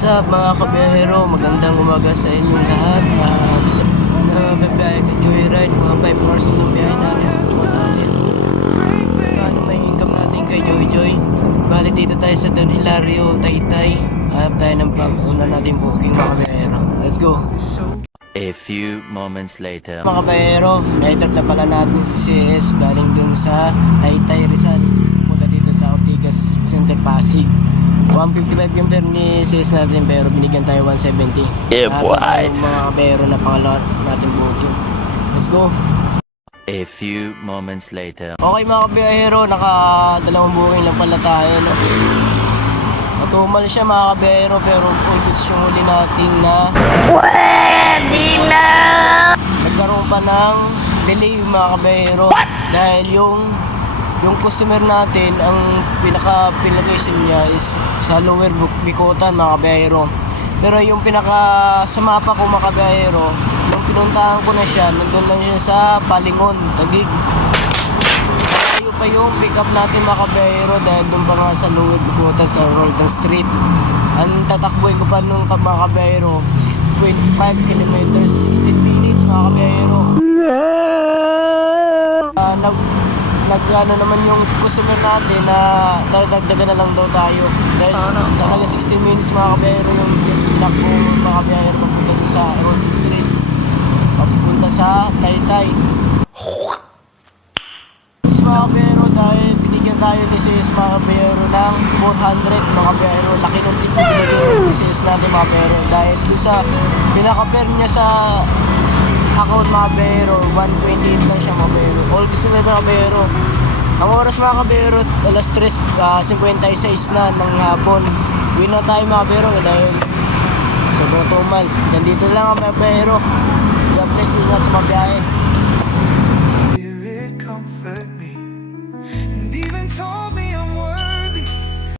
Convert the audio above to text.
What's up mga kabiyahero? Magandang umaga sa inyong lahat. Nababiyahe ka Joyride, mga 5 hours lang biyahe natin sa Sumatalin. Ano may income natin kay Joy? Bali dito tayo sa Don Hilario, Taytay. Hanap tayo ng pag-una natin booking mga kabiyahero. Let's go! A few moments later. Mga kabiyahero, na-trip na pala natin si CS galing dun sa Taytay, Rizal. Punta dito sa Ortigas, Center, Pasig. 155 yung fare ni CS natin pero binigyan tayo 170. Yeah, boy. Yung mga kabiyahero na pangalawa natin booking. Let's go! A few moments later. Okay mga kabiyahero, naka-dalawang booking lang pala tayo. No? Matumal siya mga kabiyahero pero full goods yung huli natin na Pwede na! nagkaroon pa ng delay mga kabiyahero. Dahil yung customer natin, ang pinaka-location niya is sa Lower Bikotan mga kabiyahero. Pero yung sa mapa ko mga kabiyahero, nung pinuntahan ko na siya, nandun lang siya sa Palingon, Taguig. Tayo pa yung pick up natin mga kabiyahero dahil dun pa nga sa Lower Bikotan sa Roldan Street. Ang tatakbuhin ko pa nung mga kabiyahero, 6.5 kilometers, 16 minutes mga kabiyahero. Nag-ano naman yung customer natin na dagdagan na lang daw tayo dahil talaga 16 minutes mga kabiyahero yung tinakbo mga kabiyahero papunta sa Roldan Street papunta sa Taytay. Mga kabiyahero dahil binigyan tayo ni CS mga kabiyahero ng 400 mga kabiyahero, laki ng tip na binigyan ni CS natin mga kabiyahero dahil doon sa pinaka-pair niya sa account mga kabiyahero 128 lang siya mga kabiyahero. All gusto na mga kabiyahero. Ang oras mga kabiyahero alas 3:56 na ng hapon. Uwi na tayo mga kabiyahero dahil sobrang tumal. Dito lang mga kabiyahero. God bless, ingat sa mga biyahe. Spirit comfort me, and even told me